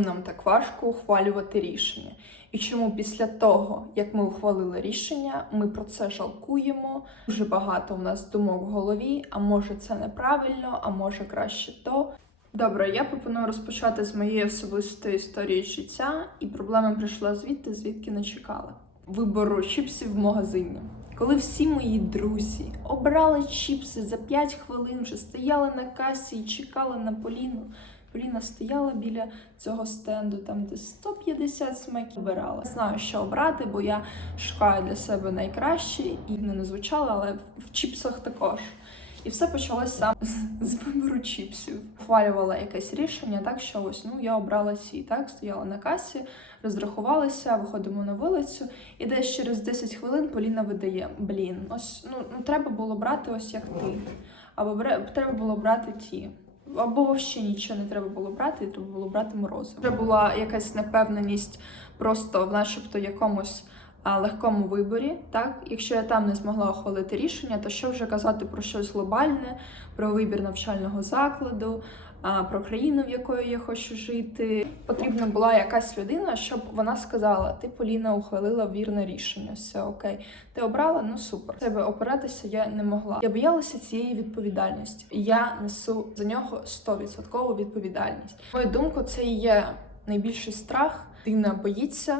нам так важко ухвалювати рішення, і чому після того, як ми ухвалили рішення, ми про це жалкуємо. Дуже багато в нас думок в голові, а може це неправильно, а може краще то. Добре, я пропоную розпочати з моєї особистої історії життя, і проблема прийшла звідти, звідки не чекала. Вибору чіпсів в магазині. Коли всі мої друзі обрали чіпси за 5 хвилин, вже стояли на касі і чекали на Поліну. Поліна стояла біля цього стенду, там де 150 смаків обирала. Знаю, що обрати, бо я шукаю для себе найкраще і не звучало, але в чіпсах також. І все почалось саме з, з вибору чіпсів. Ухвалювала якесь рішення, так що ось ну я обрала ці, так стояла на касі, розрахувалася, виходимо на вулицю, і десь через 10 хвилин Поліна видає: блін, ось ну, ну треба було брати ось як ти. Або бре- треба було брати ті. Або взагалі нічого не треба було брати, і треба було брати морозиво. Вже була якась непевненість просто в начебто якомусь легкому виборі. Так, якщо я там не змогла ухвалити рішення, то що вже казати про щось глобальне, про вибір навчального закладу, про країну, в якої я хочу жити. Потрібна була якась людина, щоб вона сказала: Ти Поліна ухвалила вірне рішення, все окей. Ти обрала? Ну супер. Тебе опиратися я не могла. Я боялася цієї відповідальності. І я несу за нього 100% відповідальність. Мою думку, це і є найбільший страх. Дитина боїться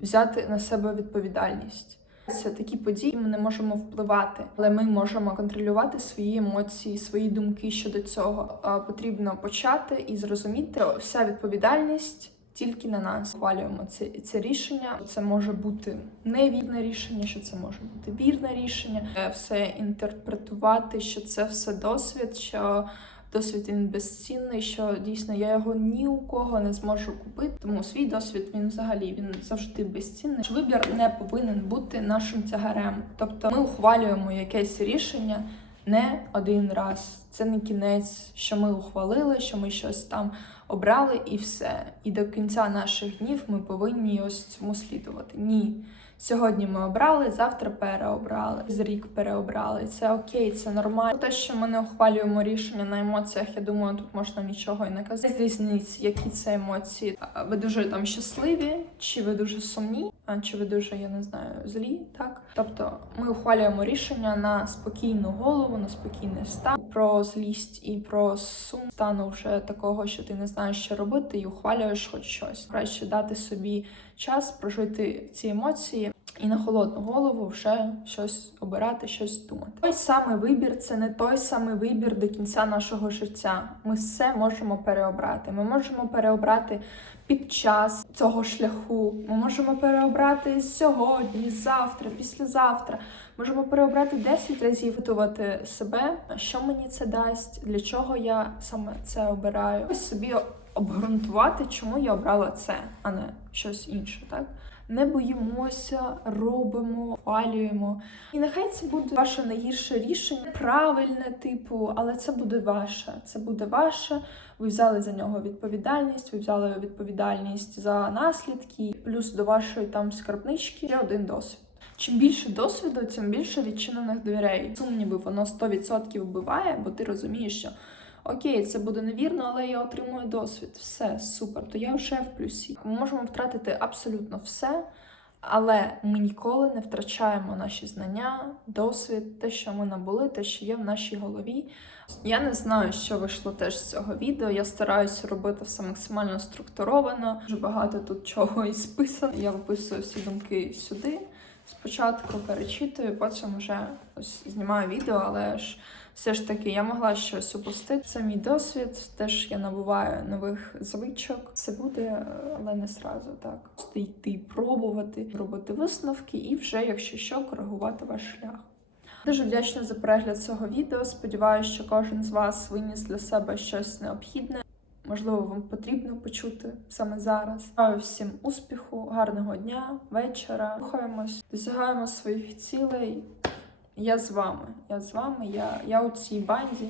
взяти на себе відповідальність. Це такі події ми не можемо впливати, але ми можемо контролювати свої емоції, свої думки щодо цього. Потрібно почати і зрозуміти, що вся відповідальність тільки на нас. Ухвалюємо це, це рішення. Це може бути невірне рішення, що це може бути вірне рішення. Е, Все інтерпретувати, що це все досвід, що досвід він безцінний, що дійсно я його ні у кого не зможу купити. Тому свій досвід він взагалі він завжди безцінний. Вибір не повинен бути нашим тягарем. Тобто ми ухвалюємо якесь рішення не один раз. Це не кінець, що ми ухвалили, що ми щось там обрали, і все. І до кінця наших днів ми повинні ось цьому слідувати. Ні. Сьогодні ми обрали, завтра переобрали, з рік переобрали. Це окей, це нормально. Те, що ми не ухвалюємо рішення на емоціях, я думаю, тут можна нічого і не казати. З різниці, які це емоції. Ви дуже там щасливі, чи ви дуже сумні, чи ви дуже, я не знаю, злі, так? Тобто ми ухвалюємо рішення на спокійну голову, на спокійний стан, про злість і про сум стану вже такого, що ти не знаєш, що робити, і ухвалюєш хоч щось. Краще дати собі час прожити ці емоції. І на холодну голову вже щось обирати, щось думати. Той самий вибір це не той самий вибір до кінця нашого життя. Ми все можемо переобрати. Ми можемо переобрати під час цього шляху. Ми можемо переобрати сьогодні, завтра, післязавтра. Можемо переобрати 10 разів, питувати себе, що мені це дасть, для чого я саме це обираю. Ось собі обґрунтувати, чому я обрала це, а не щось інше, так? Не боїмося, робимо, хвалюємо. І нехай це буде ваше найгірше рішення, правильне, типу, але це буде ваше. Це буде ваше. Ви взяли за нього відповідальність, ви взяли відповідальність за наслідки, плюс до вашої там скарбнички є один досвід. Чим більше досвіду, тим більше відчинених дверей. Сумніви воно 100% вбиває, бо ти розумієш, що окей, це буде невірно, але я отримую досвід. Все супер. То я вже в плюсі. Ми можемо втратити абсолютно все, але ми ніколи не втрачаємо наші знання, досвід, те, що ми набули, те, що є в нашій голові. Я не знаю, що вийшло теж з цього відео. Я стараюся робити все максимально структуровано. Дуже багато тут чого і списано. Я виписую всі думки сюди. Спочатку перечитую, потім вже ось знімаю відео, але ж все ж таки я могла щось упустити. Це мій досвід. Теж я набуваю нових звичок. Це буде, але не зразу так. Йти, пробувати, робити висновки і вже, якщо що, коригувати ваш шлях. Дуже вдячна за перегляд цього відео. Сподіваюся, що кожен з вас виніс для себе щось необхідне. Можливо, вам потрібно почути саме зараз. Бажаю всім успіху, гарного дня, вечора. Рухаємось, досягаємо своїх цілей. Я з вами. Я з вами. Я, я у цій банді.